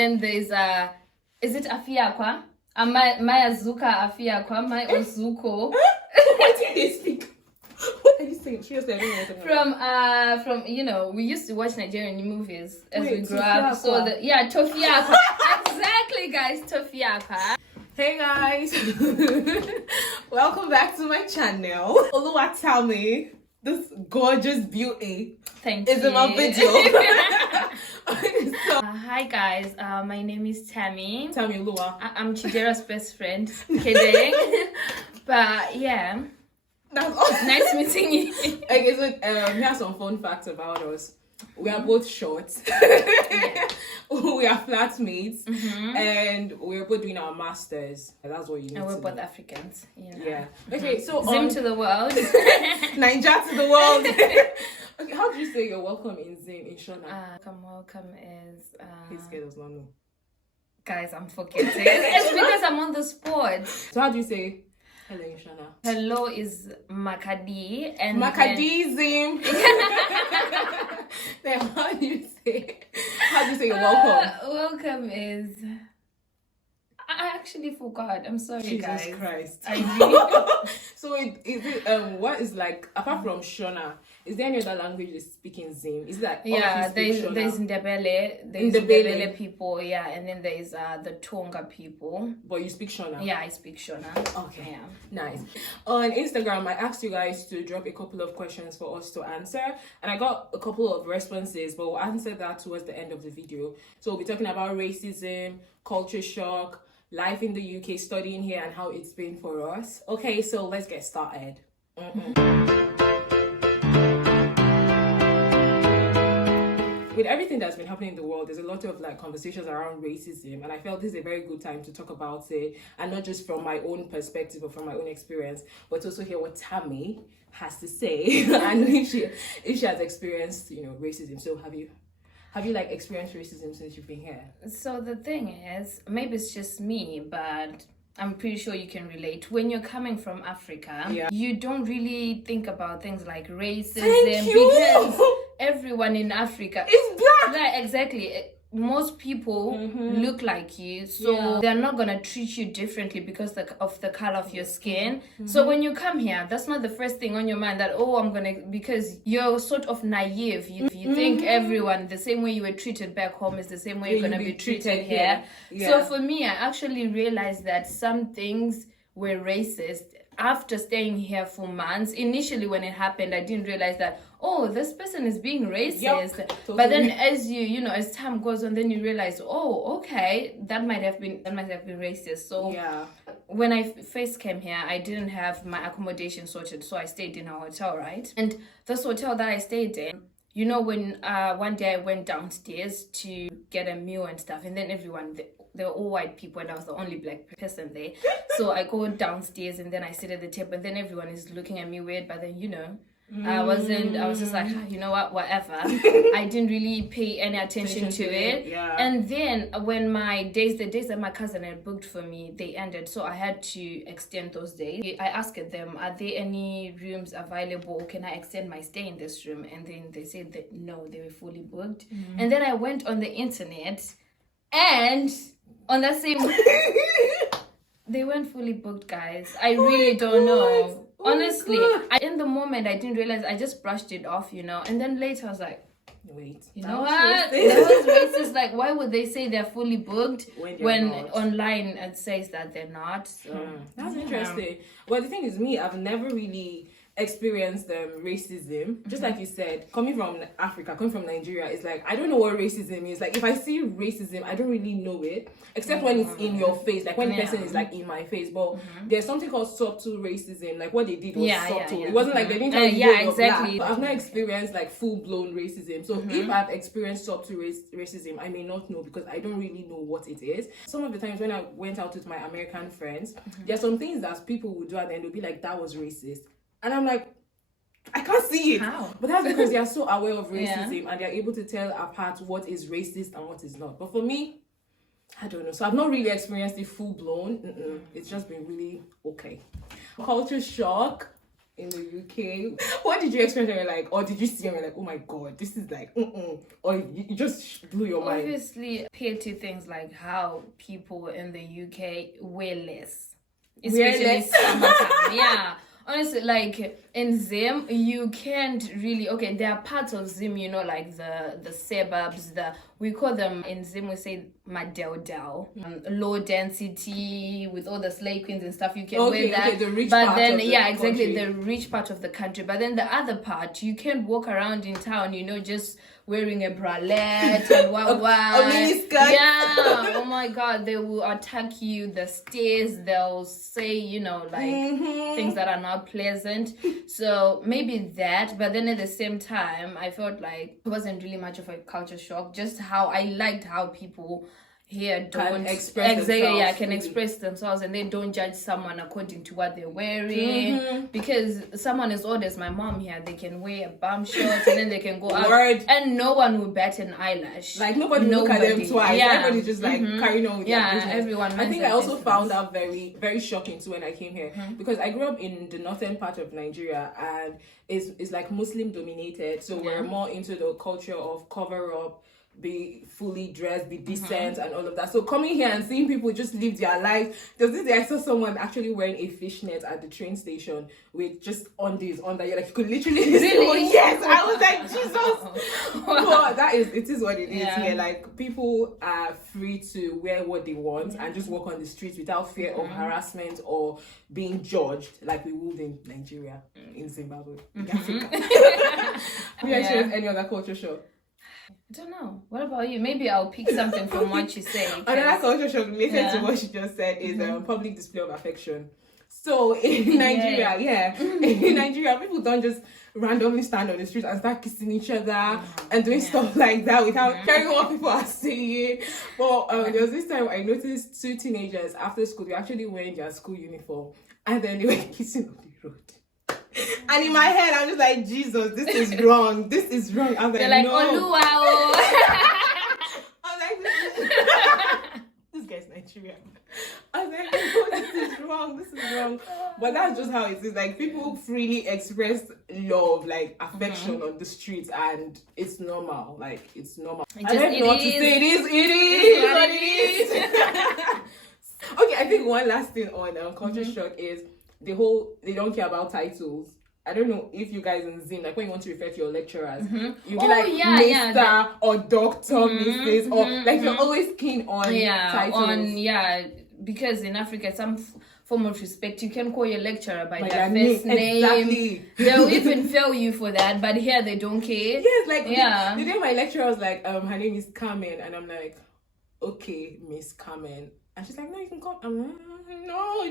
Then there's is it Afiakwa? Maya Zuka Afiakwa, Maya Ozuko. What did they speak? What are you saying? Seriously, I don't know what From we used to watch Nigerian movies as we grew Tofiakwa. up. So Tofiakwa. Exactly, guys, Tofiakwa. Hey guys, welcome back to my channel. Oluwa Tammy, this gorgeous beauty is in my video. Hi guys, my name is Tammy. Tammy Oluwa. I'm Chidera's best friend. Kidding. But yeah, That's all. nice meeting you. Okay, so here's some fun facts about us. We are both short. We are flatmates, and we're both doing our masters. That's what you need. And we're to both know. Africans. Yeah. Okay, so Zim to the world. Niger to the world. Okay, how do you say you're welcome in Zim in Shona? Welcome is His girl does not know. guys, I'm forgetting. It's because I'm on the spot. So how do you say hello in Shona? Hello is Makadi and Makadi Zim. Then how do you say you're welcome? Welcome is I actually forgot. I'm sorry, Jesus guys. Christ. I really So what is like apart from Shona, is there any other language they speak in Zim? Is that there's Ndebele, there's Ndebele people, and then there's the Tonga people. But you speak Shona? Yeah, I speak Shona. Okay. Yeah. Nice. On Instagram, I asked you guys to drop a couple of questions for us to answer, and I got a couple of responses, but we'll answer that towards the end of the video. So we'll be talking about racism, culture shock, life in the UK, studying here, and how it's been for us. Okay, so let's get started. With everything that's been happening in the world, there's a lot of like conversations around racism, and I felt this is a very good time to talk about it, and not just from my own perspective or from my own experience, but also hear what Tammy has to say and if she has experienced racism. So have you like experienced racism since you've been here? So the thing is, maybe it's just me, but I'm pretty sure you can relate. When you're coming from Africa, you don't really think about things like racism because everyone in Africa is black. Like, exactly. Most people look like you, so they're not gonna treat you differently because of the color of your skin. So when you come here, that's not the first thing on your mind that because you're sort of naive. You think everyone the same way you were treated back home is the same way you're gonna be treated here. So for me, I actually realized that some things were racist after staying here for months. Initially when it happened, I didn't realize that this person is being racist. Totally. But then as as time goes on, then you realize, okay, that might have been racist. So when I first came here, I didn't have my accommodation sorted, so I stayed in a hotel, right? And this hotel that I stayed in, when one day I went downstairs to get a meal and stuff, and then everyone they were all white people and I was the only black person there. So I go downstairs and then I sit at the table and then everyone is looking at me weird, but then I was just like, you know what, whatever. I didn't really pay any attention to it. Yeah. And then when the days that my cousin had booked for me, they ended, so I had to extend those days. I asked them, are there any rooms available? Can I extend my stay in this room? And then they said that no, they were fully booked. And then I went on the internet and on that same they weren't fully booked, guys. I really don't know. Honestly, in the moment I didn't realize. I just brushed it off, and then later I was like, wait, you know what? That was racist. Like, why would they say they're fully booked when online it says that they're not? So that's interesting. Well, the thing is, I've never really experienced racism. Just like you said, coming from Africa, coming from Nigeria, it's like I don't know what racism is. Like if I see racism, I don't really know it, except when it's in your face, like when the person is like in my face. But there's something called subtle racism. Like what they did was subtle. It wasn't like they didn't tell you exactly. But I've not experienced like full-blown racism. So if I've experienced subtle racism, I may not know because I don't really know what it is. Some of the times when I went out with my American friends, there's some things that people would do and then they'll be like, that was racist. And I'm like, I can't see it. How? But that's because they are so aware of racism and they're able to tell apart what is racist and what is not. But for me, I don't know. So I've not really experienced it full blown. It's just been really okay. Culture shock. in the UK. What did you experience? And you're like, or did you see and you're like, oh my god, this is like, or you just blew your mind? Obviously, petty things like how people in the UK wear less, Wear especially less? summertime. Yeah. Honestly, like in Zim, you can't really. Okay, there are parts of Zim, you know, like the suburbs. We call them in Zim. We say Madel, low density with all the slay queens and stuff. You can wear that, the rich but part then of the exactly, country. the rich part of the country. But then the other part, you can't walk around in town, you know, just wearing a bralette and what a mini skirt. Yeah. Oh my god, they will attack you. The stairs, they'll say, you know, like things that are not pleasant. So maybe that, but then at the same time, I felt like it wasn't really much of a culture shock. Just how I liked how people here don't express themselves can fully. express themselves, and they don't judge someone according to what they're wearing, because someone as old as my mom here, they can wear a bum shorts and then they can go out and no one will bat an eyelash. Like nobody look at them twice. Everybody's just like carrying on with their business. Everyone. I think I also found that very, very shocking too when I came here, because I grew up in the northern part of Nigeria, and it's like Muslim dominated, so we're more into the culture of cover up, be fully dressed, be decent, and all of that. So coming here and seeing people just live their life. There's this day I saw someone actually wearing a fishnet at the train station with just undies on that. You're like, you could literally Really? yes. I was like, Jesus. But it is what it is here. Like, people are free to wear what they want and just walk on the streets without fear of harassment or being judged like we would in Nigeria, in Zimbabwe, in Africa. Have you experienced any other culture shock? I don't know. What about you? Maybe I'll pick something from what you say. Another culture shock related to what she just said is public display of affection. So in Nigeria, in Nigeria, people don't just randomly stand on the street and start kissing each other and doing stuff like that without caring what people are saying. But there was this time I noticed two teenagers after school, they were actually wearing their school uniform, and then they were kissing on the road. And in my head, I'm just like, Jesus, this is wrong. This is wrong. I was They're like, no. Oluwa. I was like, this guy's Nigerian. I was like, no, this is wrong. This is wrong. But that's just how it is. Like, people freely express love, like affection on the streets, and it's normal. Like, it's normal. I don't know what to say. It is what it is. Okay, I think one last thing on culture shock is they don't care about titles. I don't know if you guys in Zim, like when you want to refer to your lecturers, you be like Mr. or Doctor, Mrs. or like you're always keen on titles. Because in Africa, some form of respect, you can call your lecturer by their first name. Exactly. They'll even fail you for that, but here they don't care. Yes, like the day my lecturer was like, her name is Carmen, and I'm like, okay, Miss Carmen. And she's like, no, you can call. No, I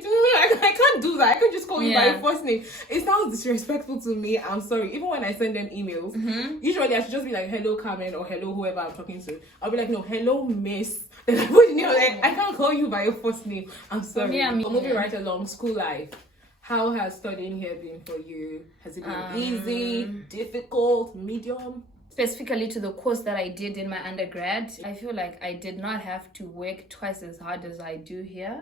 can't do that. I can't just call you by your first name. It sounds disrespectful to me. I'm sorry. Even when I send them emails, usually I should just be like, hello, Carmen, or hello, whoever I'm talking to. I'll be like, no, hello, Miss. They're like, what do you know? Like, I can't call you by your first name. I'm sorry. Moving right along, school life. How has studying here been for you? Has it been easy, difficult, medium? Specifically to the course that I did in my undergrad, I feel like I did not have to work twice as hard as I do here.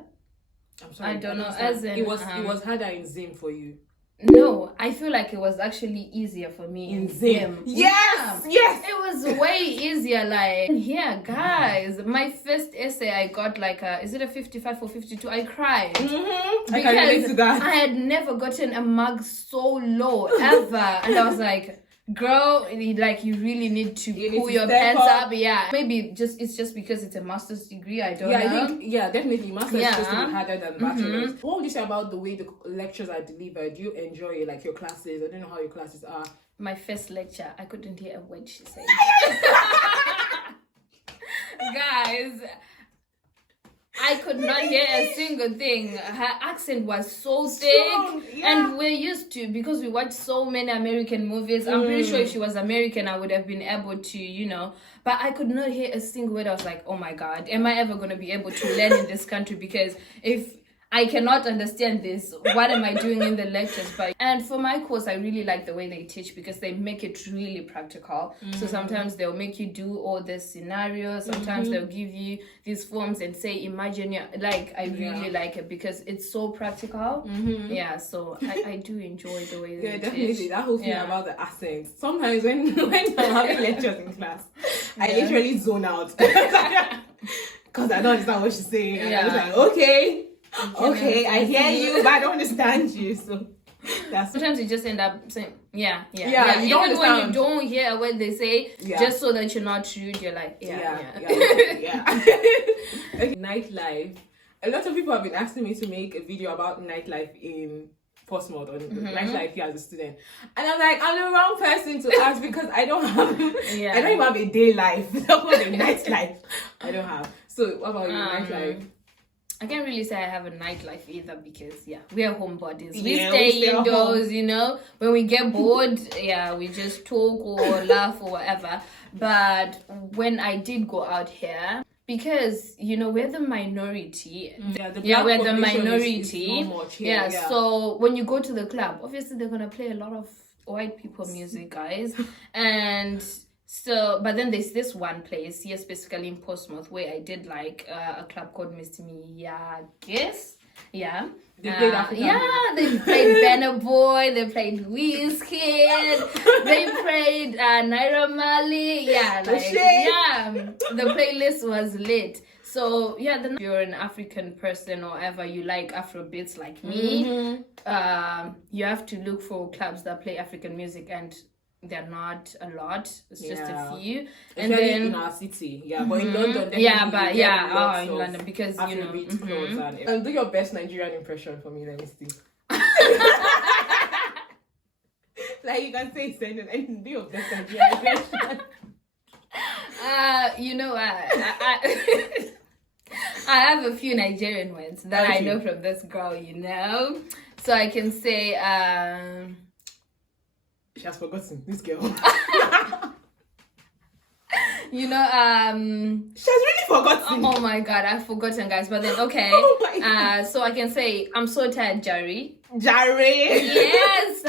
I'm sorry. I don't know. As in, it was harder in Zim for you. No, I feel like it was actually easier for me in Zim. Yes. It was way easier. Like, guys, my first essay I got like is it a 55 or 52? I cried. I can relate to that. I had never gotten a mark so low ever, and I was like, girl, like you really need to pull your pants up. Maybe it's just because it's a master's degree. I don't know. I think definitely master's is supposed to be harder than bachelor's. What would you say about the way the lectures are delivered? Do you enjoy it, like your classes? I don't know how your classes are. My first lecture, I couldn't hear a word she said. Guys, I could not hear a single thing. Her accent was so thick, and we're used to, because we watch so many American movies. I'm pretty sure if she was American, I would have been able to, but I could not hear a single word. I was like, oh my God, am I ever going to be able to learn in this country? Because if I cannot understand this. What am I doing in the lectures? And for my course, I really like the way they teach because they make it really practical. So sometimes they'll make you do all these scenarios. Sometimes they'll give you these forms and say, imagine I really like it because it's so practical. Yeah, so I do enjoy the way they teach. Definitely. That whole thing about the accents. Sometimes when I'm having lectures in class, I literally zone out because I don't understand what she's saying. And I was like, okay, I hear you, but I don't understand you. So that's sometimes you just end up saying, yeah. You Even don't when understand. you don't hear what they say, just so that you're not rude, you're like, yeah. Okay, nightlife. A lot of people have been asking me to make a video about nightlife in Portsmouth or nightlife here as a student, and I'm like, I'm the wrong person to ask because I don't have, I don't even have a day life. I don't have a nightlife. I don't have. So what about you, nightlife? I can't really say I have a nightlife either because we are homebodies. We Yeah, stay we stay indoors, you know. When we get bored, we just talk or laugh or whatever. But when I did go out here, because we're the minority. We're the minority. Is not much here, So when you go to the club, obviously they're gonna play a lot of white people music, guys, and. So, but then there's this one place here, specifically in Portsmouth, where I did like a club called Mr. Miyagis. Yeah. They played African they played Banner Boy, they played Wizkid, they played Naira Marley. The playlist was lit. So then if you're an African person or ever you like Afrobeats like me, you have to look for clubs that play African music, and they're not a lot. It's just a few. And then in our city, but in London, in London because Afrobeat clothes and do your best Nigerian impression for me. Let me see. Like you can say sentence and do your best Nigerian impression. I have a few Nigerian ones that I know from this girl. So I can say. She has forgotten, this girl. She has really forgotten. Oh my god, I've forgotten, guys. But then, okay. So I can say, I'm so tired, Jari. Yes.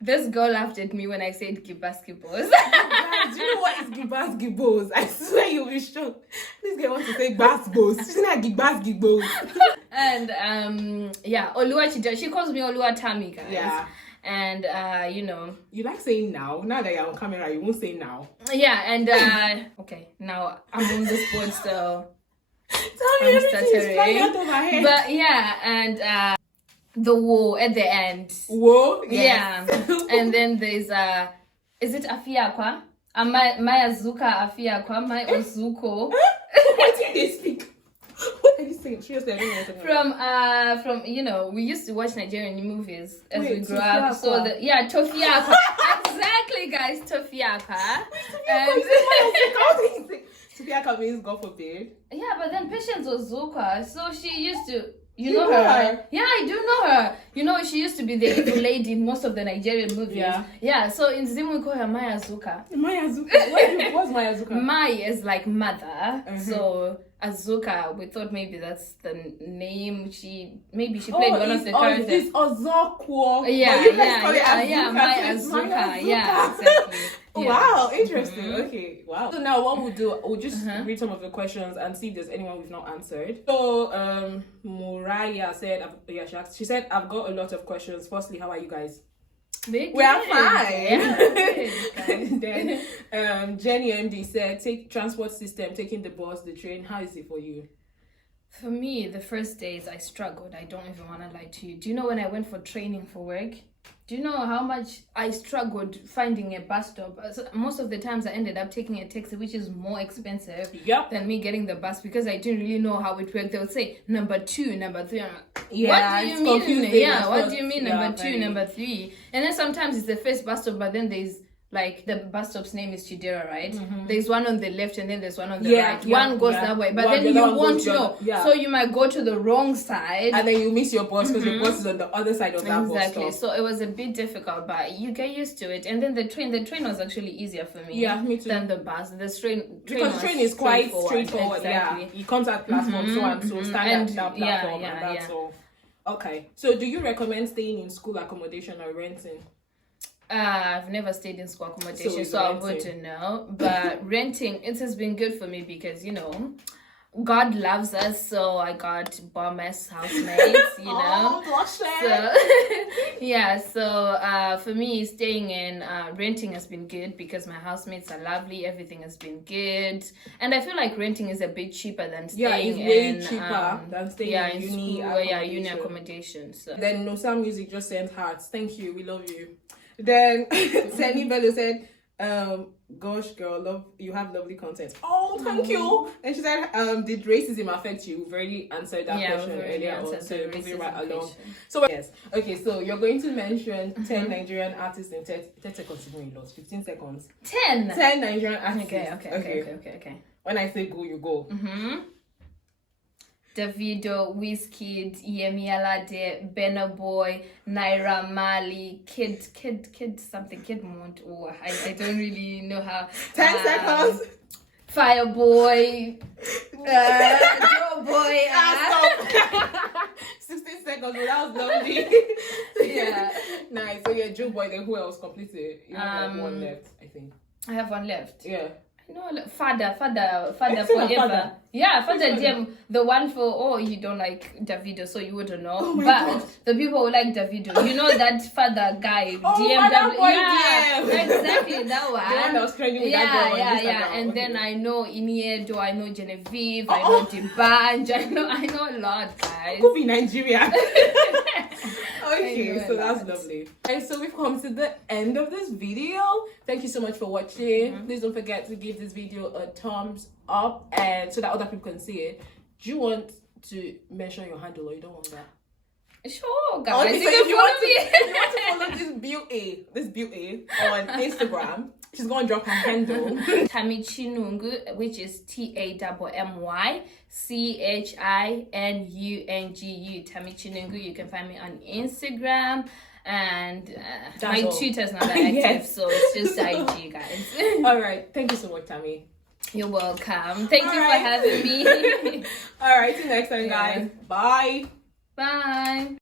This girl laughed at me when I said basketballs. Guys, do you know what is basketballs? I swear you'll be shocked. This girl wants to say basketballs. She's not basketballs. And Olua Chija. She calls me Olua Tammy, guys. Yeah. And you like saying now that you're on camera, you won't say now. And okay, now I'm on the spot, so I'm stuttering out of my head. But and the war at the end. War? Yes. And then there's is it Afiakwa? Mayazuka Afiakwa, my Ozuko. What did they speak? What are you saying? Seriously, I don't know what you're talking about. From we used to watch Nigerian movies as we grew up. So Tofiakwa. Exactly, guys, Tofiakwa. Tofiakwa means God forbid. Yeah, but then Patience Ozuka. So she used to. You know her? Yeah, I do know her. She used to be the evil lady in most of the Nigerian movies. Yeah. So in Zimbabwe, we call her Mayazuka. Mayazuka. What's Mayazuka? Mai is like mother. So Azuka, we thought maybe that's the name. She played one of the characters. It's Ozokwo. Yeah. Mai Azuka. Yeah, exactly. Wow, interesting. Okay, wow. So now what we'll do, we'll just read some of the questions and see if there's anyone we've not answered. So Moriah said, she said, I've got a lot of questions. Firstly, how are you guys? We are fine. Then Jenny MD said, take transport system, taking the bus, the train. How is it for you? For me, the first days I struggled. I don't even want to lie to you. Do you know when I went for training for work? Do you know how much I struggled finding a bus stop? So most of the times I ended up taking a taxi, which is more expensive than me getting the bus because I didn't really know how it worked. They would say number 2, number 3. What do you mean? What do you mean number 2, number 3? And then sometimes it's the first bus stop, but then there's like the bus stop's name is Chidera, right? There's one on the left and then there's one on the right. One goes that way, but then you won't know. So you might go to the wrong side. And then you miss your bus because your bus is on the other side of that bus stop. So it was a bit difficult, but you get used to it. And then the train was actually easier for me. Yeah, me too. Than the bus. Because the train is quite straightforward. Exactly. Yeah, you come to that platform, so and so, stand at that platform, and that's all. Okay, so do you recommend staying in school accommodation or renting? I've never stayed in school accommodation, so I wouldn't know. But renting, it has been good for me because, you know, God loves us, so I got bomb-ass housemates, you know. So for me, staying in renting has been good because my housemates are lovely, everything has been good, and I feel like renting is a bit cheaper than staying it's way cheaper than staying in uni accommodation. Uni accommodation. So. Then Nosa Music just sent hearts. Thank you, we love you. Then Sani Bello said, gosh girl, you have lovely content. Oh, thank you. And she said, did racism affect you? We've already answered that question earlier on, so moving right along. So yes, okay, so you're going to mention 10 Nigerian artists in 10 seconds. 15 seconds. 10 Nigerian artists. Okay. When I say go, you go. Davido, Wizkid, Yemi Alade, Burna Boy, Naira Marley, Kid Mont. Oh, I don't really know how. 10 seconds. Fireboy, Joe Boy. Stop. 16 seconds. Well, that was lovely. Yeah. Nice. So yeah, Joe Boy. Then who else completed? You have like one left, I think. I have one left. Yeah. No, Father forever. Yeah, Father DM, the one for, you don't like Davido, so you wouldn't know. Oh God. The people who like Davido, you know that Father guy, Father boy DM. Exactly, that one. The one that was trending with that girl on Instagram. And then I know Iniedo, I know Genevieve, I know Dibanj, I know a lot, guys. Could be Nigeria. Okay, so that's lovely. And so we've come to the end of this video. Thank you so much for watching. Please don't forget to give this video a thumbs up, and so that other people can see it. Do you want to mention your handle, or you don't want that? Sure, guys. Okay, so if you want to follow this beauty on Instagram, she's gonna drop her handle. Tammy Chinungu, which is TAMMY CHINUNGU. Tammy Chinungu. You can find me on Instagram. And my Twitter's not that active, so it's just IG, guys. All right, thank you so much, Tammy. You're welcome. Thank you for having me. All right, till next time, guys. Bye. Bye.